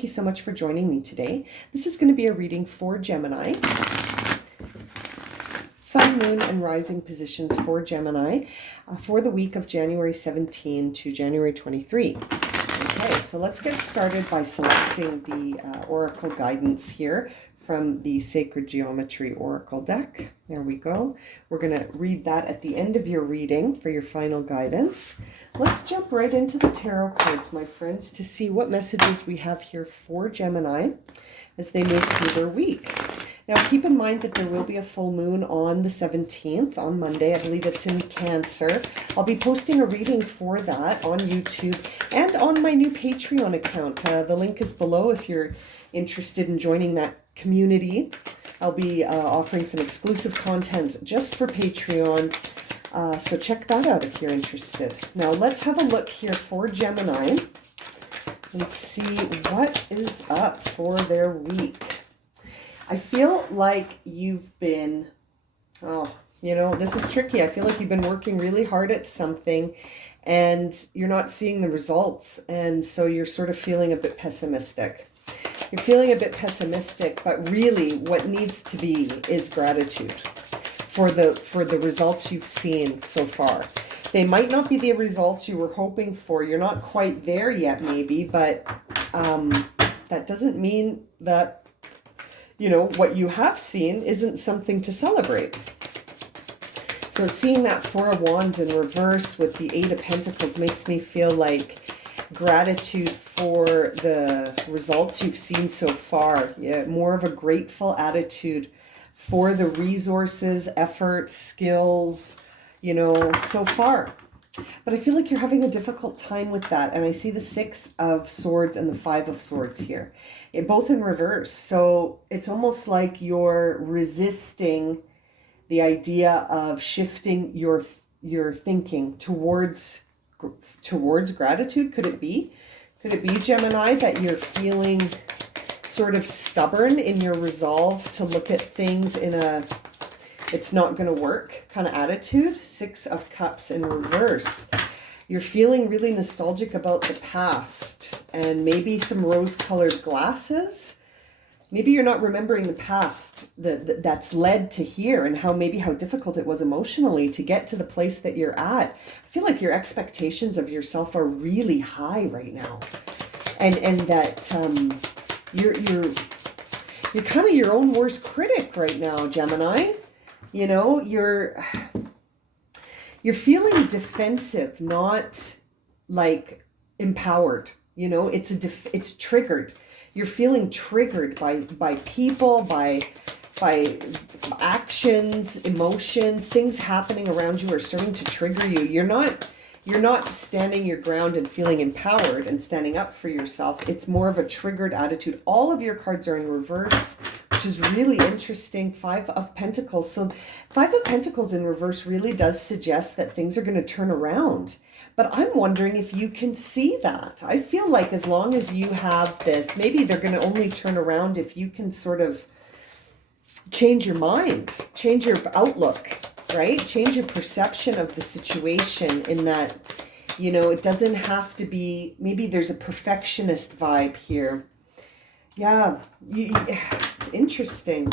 thank you so much for joining me today. This is going to be a reading for Gemini. Sun, Moon, and Rising positions for Gemini for the week of January 17 to January 23. Okay, so let's get started by selecting the Oracle Guidance here from the Sacred Geometry Oracle deck. There we go. We're going to read that at the end of your reading for your final guidance. Let's jump right into the tarot cards, my friends, to see what messages we have here for Gemini as they move through their week. Now, keep in mind that there will be a full moon on the 17th, on Monday. I believe it's in Cancer. I'll be posting a reading for that on YouTube and on my new Patreon account. The link is below if you're interested in joining that community. I'll be offering some exclusive content just for Patreon. So check that out if you're interested. Now, let's have a look here for Gemini and see what is up for their week. I feel like you've been, this is tricky. I feel like you've been working really hard at something and you're not seeing the results. And so you're sort of feeling a bit pessimistic. You're feeling a bit pessimistic, but really what needs to be is gratitude for the results you've seen so far. They might not be the results you were hoping for. You're not quite there yet, maybe, but that doesn't mean that what you have seen isn't something to celebrate. So seeing that Four of Wands in reverse with the Eight of Pentacles makes me feel like gratitude for the results you've seen so far. Yeah, more of a grateful attitude for the resources, efforts, skills, so far. But I feel like you're having a difficult time with that. And I see the Six of Swords and the Five of Swords here, both in reverse. So it's almost like you're resisting the idea of shifting your thinking towards gratitude. Could it be? Could it be, Gemini, that you're feeling sort of stubborn in your resolve to look at things in a it's not going to work kind of attitude? Six of Cups in reverse. You're feeling really nostalgic about the past and maybe some rose-colored glasses. Maybe you're not remembering the past that's led to here and how difficult it was emotionally to get to the place that you're at. I feel like your expectations of yourself are really high right now. And that you're kind of your own worst critic right now, Gemini. You're feeling defensive, not like empowered. It's triggered. You're feeling triggered by people, by actions, emotions, things happening around you are starting to trigger you. You're not standing your ground and feeling empowered and standing up for yourself. It's more of a triggered attitude. All of your cards are in reverse, which is really interesting. Five of Pentacles. So Five of Pentacles in reverse really does suggest that things are going to turn around. But I'm wondering if you can see that. I feel like as long as you have this, maybe they're going to only turn around if you can sort of change your mind, change your outlook, right? Change your perception of the situation in that, it doesn't have to be, maybe there's a perfectionist vibe here. Yeah, it's interesting.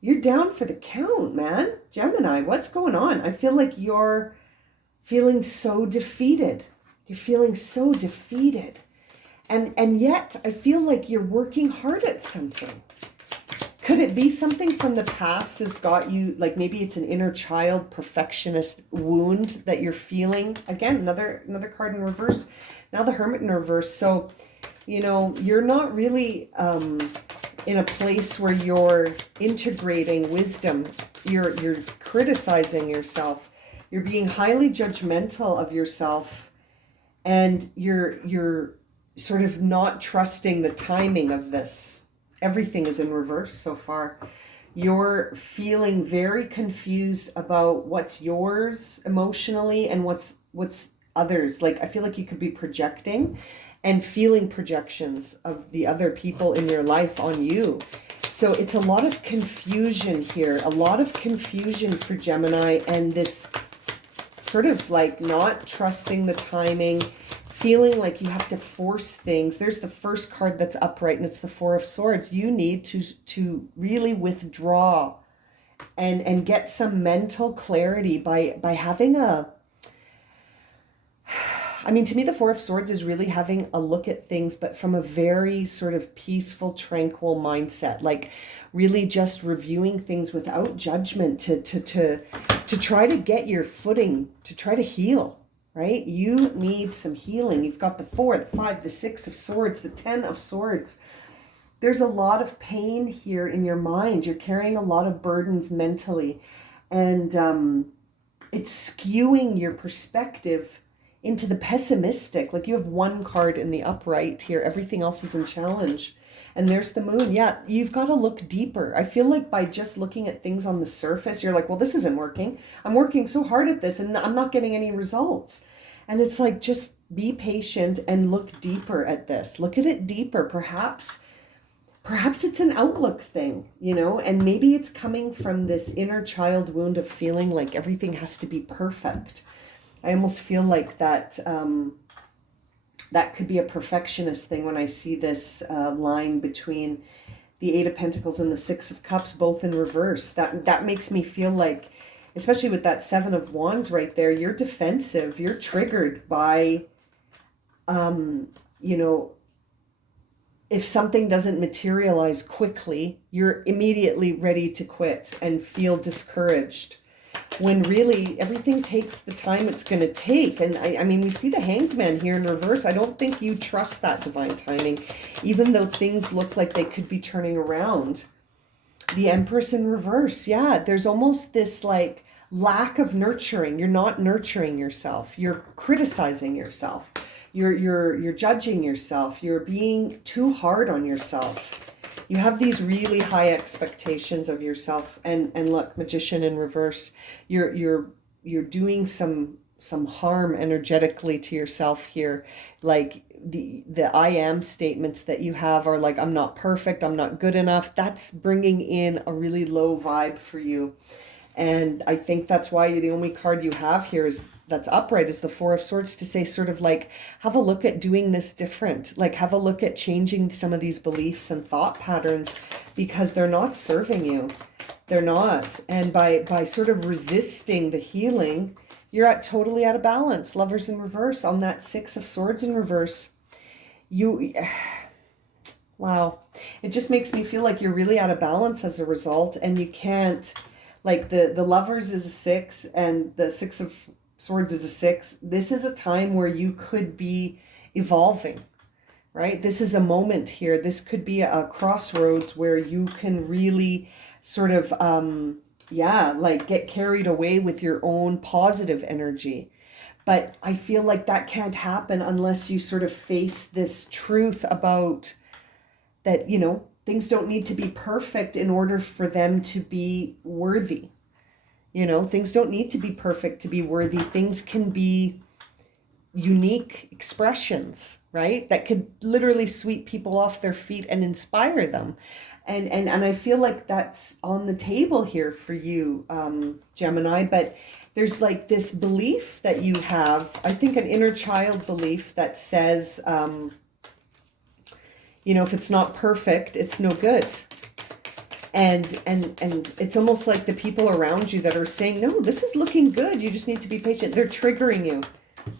You're down for the count, man. Gemini, what's going on? I feel like you're feeling so defeated. You're feeling so defeated. And yet I feel like you're working hard at something. Could it be something from the past has got you, like maybe it's an inner child perfectionist wound that you're feeling? Again, another card in reverse. Now the Hermit in reverse. So, you're not really in a place where you're integrating wisdom. You're criticizing yourself. You're being highly judgmental of yourself, and you're sort of not trusting the timing of this. Everything is in reverse so far. You're feeling very confused about what's yours emotionally and what's others. Like, I feel like you could be projecting and feeling projections of the other people in your life on you. So it's a lot of confusion here, a lot of confusion for Gemini, and this sort of like not trusting the timing, feeling like you have to force things. There's the first card that's upright, and it's the Four of Swords. You need to really withdraw and get some mental clarity by having a, I mean, to me, the Four of Swords is really having a look at things, but from a very sort of peaceful, tranquil mindset, like really just reviewing things without judgment to try to get your footing, to try to heal, right? You need some healing. You've got the 4, the 5, the 6 of Swords, the 10 of Swords. There's a lot of pain here in your mind. You're carrying a lot of burdens mentally, and it's skewing your perspective into the pessimistic. Like, you have one card in the upright here, everything else is in challenge, and there's the moon. Yeah, you've got to look deeper. I feel like by just looking at things on the surface, you're like, well, this isn't working. I'm working so hard at this and I'm not getting any results. And it's like, just be patient and look deeper at this. Look at it deeper. Perhaps it's an outlook thing, you know, and maybe it's coming from this inner child wound of feeling like everything has to be perfect. I almost feel like that that could be a perfectionist thing when I see this line between the 8 of Pentacles and the 6 of Cups, both in reverse. That makes me feel like, especially with that 7 of Wands right there, you're defensive. You're triggered by, you know, if something doesn't materialize quickly, you're immediately ready to quit and feel discouraged, when really everything takes the time it's going to take. And I mean, we see the Hanged Man here in reverse. I don't think you trust that divine timing, even though things look like they could be turning around. The Empress in reverse. Yeah, there's almost this like lack of nurturing. You're not nurturing yourself. You're criticizing yourself. You're judging yourself. You're being too hard on yourself. You have these really high expectations of yourself, and look, Magician in reverse. You're doing some harm energetically to yourself here. Like the I am statements that you have are like, I'm not perfect, I'm not good enough. That's bringing in a really low vibe for you. And I think that's why the only card you have here that's upright is the 4 of Swords, to say sort of like, have a look at doing this different. Like, have a look at changing some of these beliefs and thought patterns, because they're not serving you. They're not. And by sort of resisting the healing, you're totally out of balance. Lovers in reverse on that 6 of Swords in reverse. Wow. It just makes me feel like you're really out of balance as a result, and you can't, like the Lovers is a 6 and the 6 of Swords is a 6. This is a time where you could be evolving, right? This is a moment here. This could be a crossroads where you can really sort of, like get carried away with your own positive energy. But I feel like that can't happen unless you sort of face this truth about that, you know, things don't need to be perfect in order for them to be worthy. You know, things don't need to be perfect to be worthy. Things can be unique expressions, right? That could literally sweep people off their feet and inspire them. And I feel like that's on the table here for you, Gemini. But there's like this belief that you have, I think an inner child belief that says, you know, if it's not perfect, it's no good. And it's almost like the people around you that are saying, no, this is looking good, you just need to be patient. They're triggering you.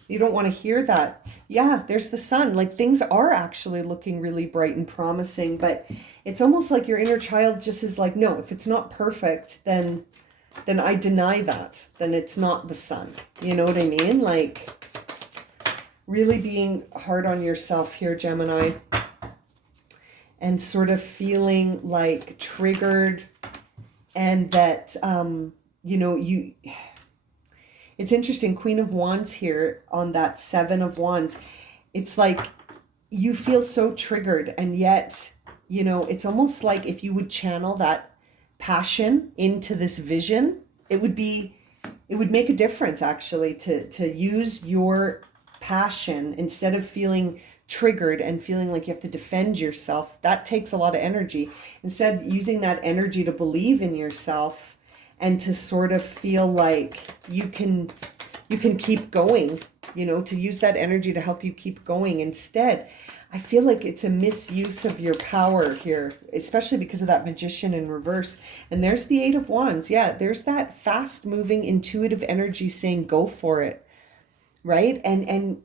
You don't want to hear that. Yeah, there's the sun. Like, things are actually looking really bright and promising, but it's almost like your inner child just is like, no, if it's not perfect, then I deny that. Then it's not the sun. You know what I mean? Like, really being hard on yourself here, Gemini. And sort of feeling like triggered, and that, you know, it's interesting, Queen of Wands here on that 7 of Wands. It's like you feel so triggered, and yet, you know, it's almost like if you would channel that passion into this vision, it would make a difference actually to use your passion instead of feeling triggered and feeling like you have to defend yourself. That takes a lot of energy. Instead, using that energy to believe in yourself and to sort of feel like you can you can keep going, to use that energy to help you keep going. Instead, I feel like it's a misuse of your power here, especially because of that Magician in reverse. And there's the Eight of Wands. Yeah, there's that fast moving intuitive energy saying go for it, right? And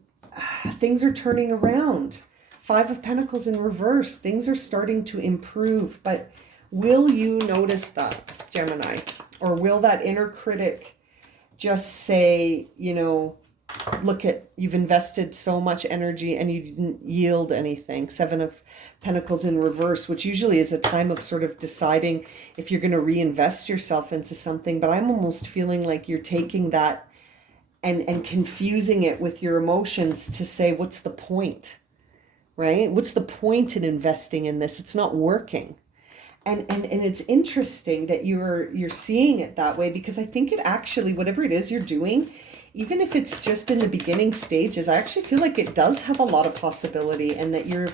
things are turning around. Five of Pentacles in reverse. Things are starting to improve, but will you notice that, Gemini? Or will that inner critic just say, look you've invested so much energy and you didn't yield anything. Seven of Pentacles in reverse, which usually is a time of sort of deciding if you're going to reinvest yourself into something. But I'm almost feeling like you're taking that and confusing it with your emotions to say, what's the point, right? What's the point in investing in this? It's not working. And it's interesting that you're seeing it that way, because I think it actually, whatever it is you're doing, even if it's just in the beginning stages, I actually feel like it does have a lot of possibility, and that you're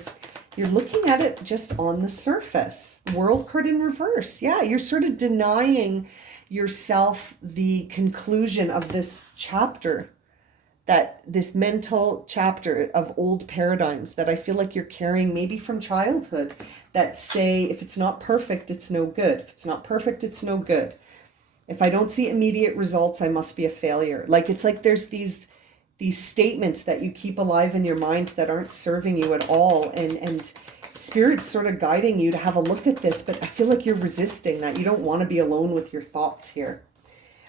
looking at it just on the surface. World card in reverse. Yeah, you're sort of denying yourself the conclusion of this chapter, that this mental chapter of old paradigms that I feel like you're carrying maybe from childhood, that say, if it's not perfect, it's no good. If it's not perfect, it's no good. If I don't see immediate results, I must be a failure. It's like there's these statements that you keep alive in your mind that aren't serving you at all. And Spirit's sort of guiding you to have a look at this, but I feel like you're resisting that. You don't want to be alone with your thoughts here.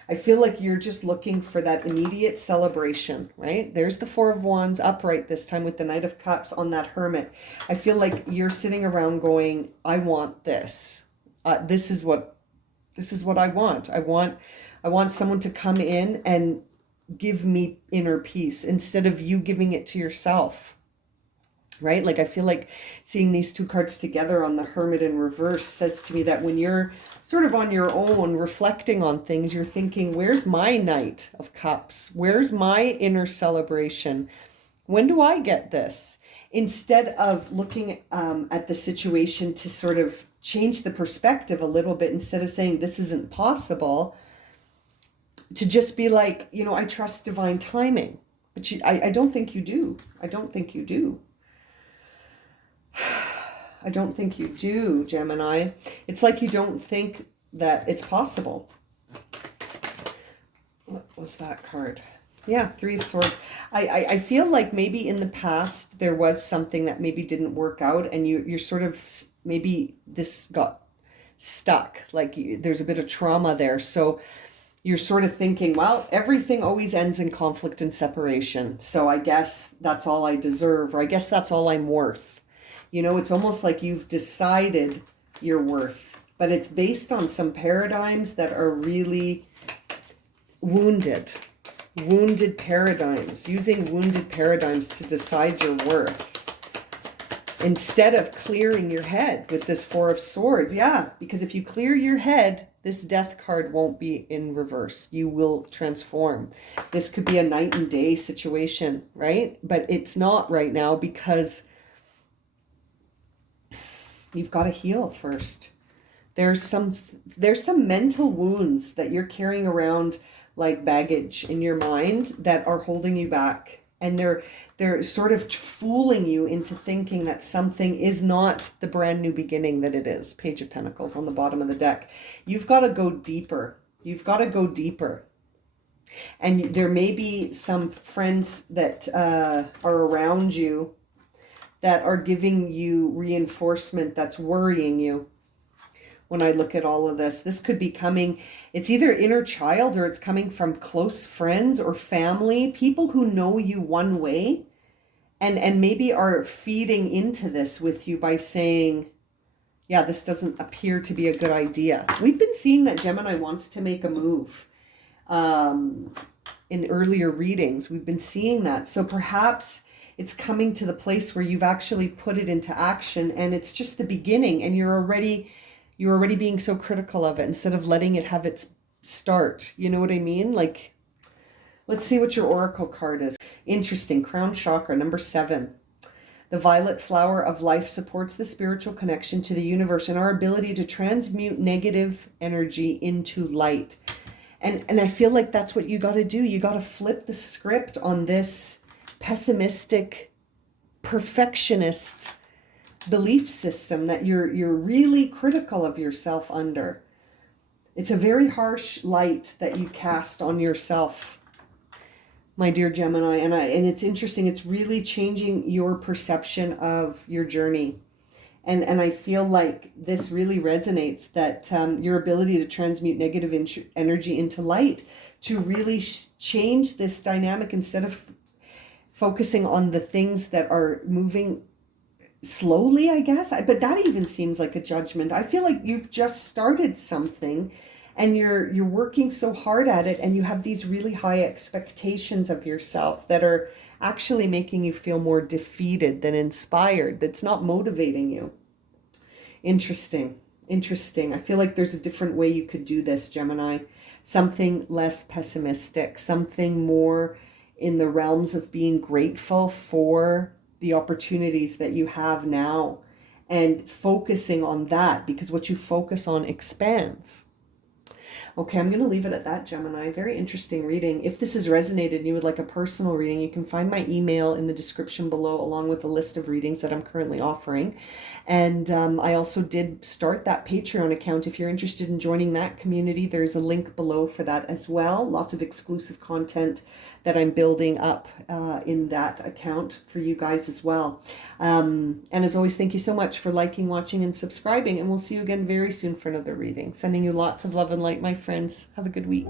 I feel like you're just looking for that immediate celebration, right? There's the Four of Wands upright this time with the Knight of Cups on that Hermit. I feel like you're sitting around going, I want this. This is what I want. I want someone to come in and give me inner peace instead of you giving it to yourself, right? I feel like seeing these two cards together on the Hermit in reverse says to me that when you're sort of on your own reflecting on things, you're thinking, where's my Knight of Cups? Where's my inner celebration? When do I get this? Instead of looking at the situation to sort of change the perspective a little bit, instead of saying this isn't possible, to just be like, I trust divine timing. But I don't think you do. I don't think you do. I don't think you do, Gemini. It's like you don't think that it's possible. What was that card? Yeah, Three of Swords. I feel like maybe in the past there was something that maybe didn't work out, and you're sort of, maybe this got stuck. There's a bit of trauma there. So you're sort of thinking, well, everything always ends in conflict and separation. So I guess that's all I deserve, or I guess that's all I'm worth. It's almost like you've decided your worth, but it's based on some paradigms that are really wounded paradigms, using wounded paradigms to decide your worth, instead of clearing your head with this Four of Swords. Yeah, because if you clear your head, this Death card won't be in reverse. You will transform. This could be a night and day situation, right? But it's not right now, because you've got to heal first. There's some mental wounds that you're carrying around like baggage in your mind that are holding you back. And they're sort of fooling you into thinking that something is not the brand new beginning that it is. Page of Pentacles on the bottom of the deck. You've got to go deeper. You've got to go deeper. And there may be some friends that are around you that are giving you reinforcement that's worrying you. When I look at all of this, this could be coming, it's either inner child, or it's coming from close friends or family, people who know you one way, and maybe are feeding into this with you by saying, yeah, this doesn't appear to be a good idea. We've been seeing that Gemini wants to make a move. In earlier readings, we've been seeing that. So perhaps it's coming to the place where you've actually put it into action, and it's just the beginning, and you're already being so critical of it instead of letting it have its start. You know what I mean? Let's see what your oracle card is. Interesting. Crown chakra, number 7. The violet flower of life supports the spiritual connection to the universe and our ability to transmute negative energy into light. And I feel like that's what you got to do. You got to flip the script on this pessimistic, perfectionist belief system that you're really critical of yourself under. It's a very harsh light that you cast on yourself, my dear Gemini, and it's interesting. It's really changing your perception of your journey. And I feel like this really resonates, that your ability to transmute negative energy into light, to really change this dynamic instead of focusing on the things that are moving slowly, I guess. But that even seems like a judgment. I feel like you've just started something and you're working so hard at it, and you have these really high expectations of yourself that are actually making you feel more defeated than inspired. That's not motivating you. Interesting. I feel like there's a different way you could do this, Gemini. Something less pessimistic, something more in the realms of being grateful for the opportunities that you have now, and focusing on that, because what you focus on expands. Okay, I'm going to leave it at that, Gemini. Very interesting reading. If this has resonated and you would like a personal reading, you can find my email in the description below, along with a list of readings that I'm currently offering. And I also did start that Patreon account. If you're interested in joining that community, there's a link below for that as well. Lots of exclusive content that I'm building up in that account for you guys as well. And as always, thank you so much for liking, watching, and subscribing. And we'll see you again very soon for another reading. Sending you lots of love and light, my friends. Have a good week.